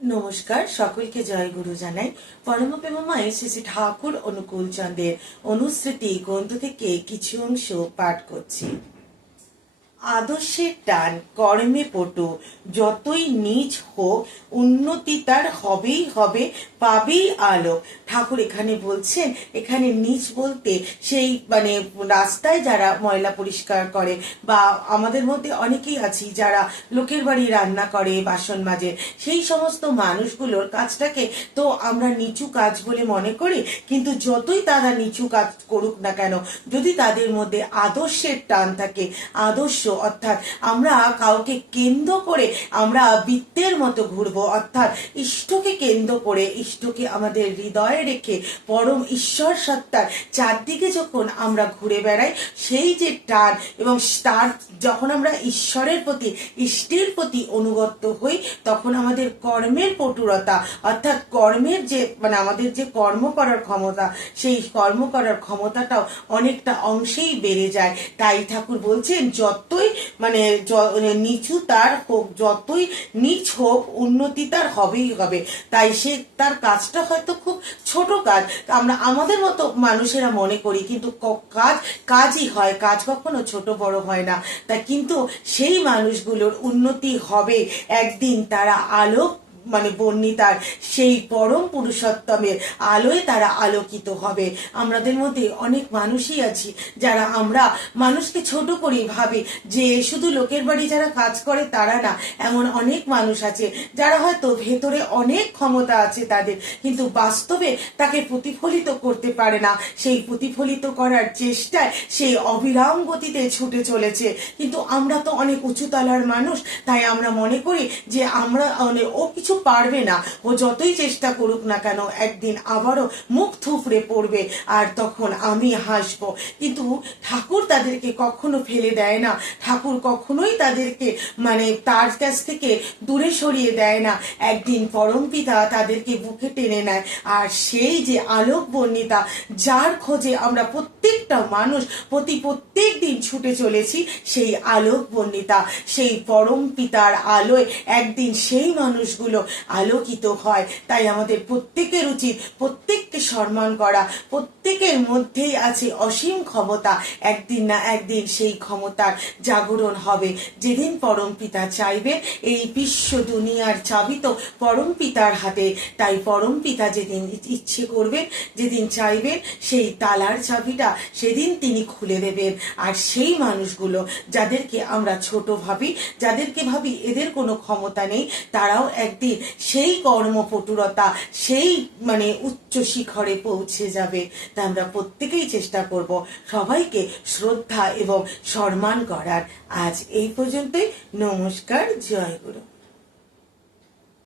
নমস্কার, সকলকে জয় গুরু জানাই। পরম প্রেমময় শ্রী শ্রী ঠাকুর অনুকূল চন্দ্রের অনুস্মৃতি গ্রন্থ থেকে কিছু অংশ পাঠ করছি। আদর্শের টান, কর্মে পটু, যতই নিচ হোক উন্নতি তার হবেই হবে, পাবেই আলো। ঠাকুর এখানে বলছেন, এখানে নিচ বলতে সেই রাস্তায় যারা ময়লা পরিষ্কার করে, বা আমাদের মধ্যে অনেকেই আছি যারা লোকের বাড়ি রান্না করে, বাসন মাজে, সেই সমস্ত মানুষগুলোর কাজটাকে তো আমরা নিচু কাজ বলে মনে করি। কিন্তু যতই তারা নিচু কাজ করুক না কেন, যদি তাদের মধ্যে আদর্শের টান থাকে, আদর্শ অর্থাৎ আমরা কাউকে কেন্দ্র করে আমরা বৃত্তের মতো ঘুরবো, অর্থাৎ ইষ্টকে কেন্দ্র করে, ইষ্টকে আমাদের হৃদয়ে রেখে পরম ঈশ্বর সত্তার চারদিকে যখন আমরা ঘুরে বেড়াই, সেই যে টান এবং তার যখন আমরা ঈশ্বরের প্রতি, ইষ্টের প্রতি অনুগত হই, তখন আমাদের কর্মের পটুরতা অর্থাৎ কর্মের যে আমাদের যে কর্ম করার ক্ষমতা, সেই কর্ম করার ক্ষমতাটাও অনেকটা অংশেই বেড়ে যায়। তাই ঠাকুর বলছেন, যতই নিচু তার হোক, যতই নিচ হোক উন্নতি তার হবেই হবে। তাই সে তার কাজটা হয়তো খুব ছোট কাজ, আমরা আমাদের মতো মানুষেরা মনে করি, কিন্তু কাজই হয়, কাজ কখনো ছোট বড় হয় না। তা কিন্তু সেই মানুষগুলোর উন্নতি হবে একদিন, তারা আলোক বর্ণিতার সেই পরম পুরুষোত্তমের আলোয় তারা আলোকিত হবে। আমাদের মধ্যে অনেক মানুষই আছি যারা আমরা মানুষকে ছোট করি, ভাবি যে শুধু লোকের বাড়ি যারা কাজ করে তারা না, এমন অনেক মানুষ আছে যারা হয়তো ভেতরে অনেক ক্ষমতা আছে তাদের, কিন্তু বাস্তবে তাকে প্রতিফলিত করতে পারে না। সেই প্রতিফলিত করার চেষ্টায় সেই অবিরাম গতিতে ছুটে চলেছে। কিন্তু আমরা তো অনেক উঁচুতলার মানুষ, তাই আমরা মনে করি যে আমরা ও কিছু পারবে না, ও যতই চেষ্টা করুক না কেন একদিন আবারও মুখ থুবড়ে পড়বে, আর তখন আমি হাসবো। কিন্তু ঠাকুর তাদেরকে কখনো ফেলে দেয় না, ঠাকুর কখনোই তাদেরকে তার কাছ থেকে দূরে সরিয়ে দেয় না। একদিন পরমপিতা তাদেরকে বুকে টেনে নেয়, আর সেই যে আলোক বর্ণিতা, যার খোঁজে আমরা প্রত্যেকটা মানুষ প্রত্যেক দিন ছুটে চলেছি, সেই আলোক বর্ণিতা, সেই পরম পিতার আলোয় একদিন সেই মানুষগুলো আলোকিত হয়। তাই আমাদের প্রত্যেকের উচিত প্রত্যেককে সম্মান করা। প্রত্যেকের মধ্যেই আছে অসীম ক্ষমতা, একদিন না একদিন সেই ক্ষমতার জাগরণ হবে। যেদিন পরম পিতা চাইবে, এই বিশ্ব দুনিয়ার চাবি তো পরম পিতার হাতে। তাই পরম পিতা যেদিন ইচ্ছে করবেন, যেদিন চাইবেন, সেই তালার চাবিটা সেদিন তিনি খুলে দেবেন। আর সেই মানুষগুলো যাদেরকে আমরা ছোট ভাবি, যাদেরকে ভাবি এদের কোনো ক্ষমতা নেই, তারাও একদিন সেই কর্মপটুরতা, সেই উচ্চ শিখরে পৌঁছে যাবে। তা আমরা প্রত্যেকেই চেষ্টা করব সবাইকে শ্রদ্ধা এবং সম্মান করার। আজ এই পর্যন্তই। নমস্কার, জয় গুরু।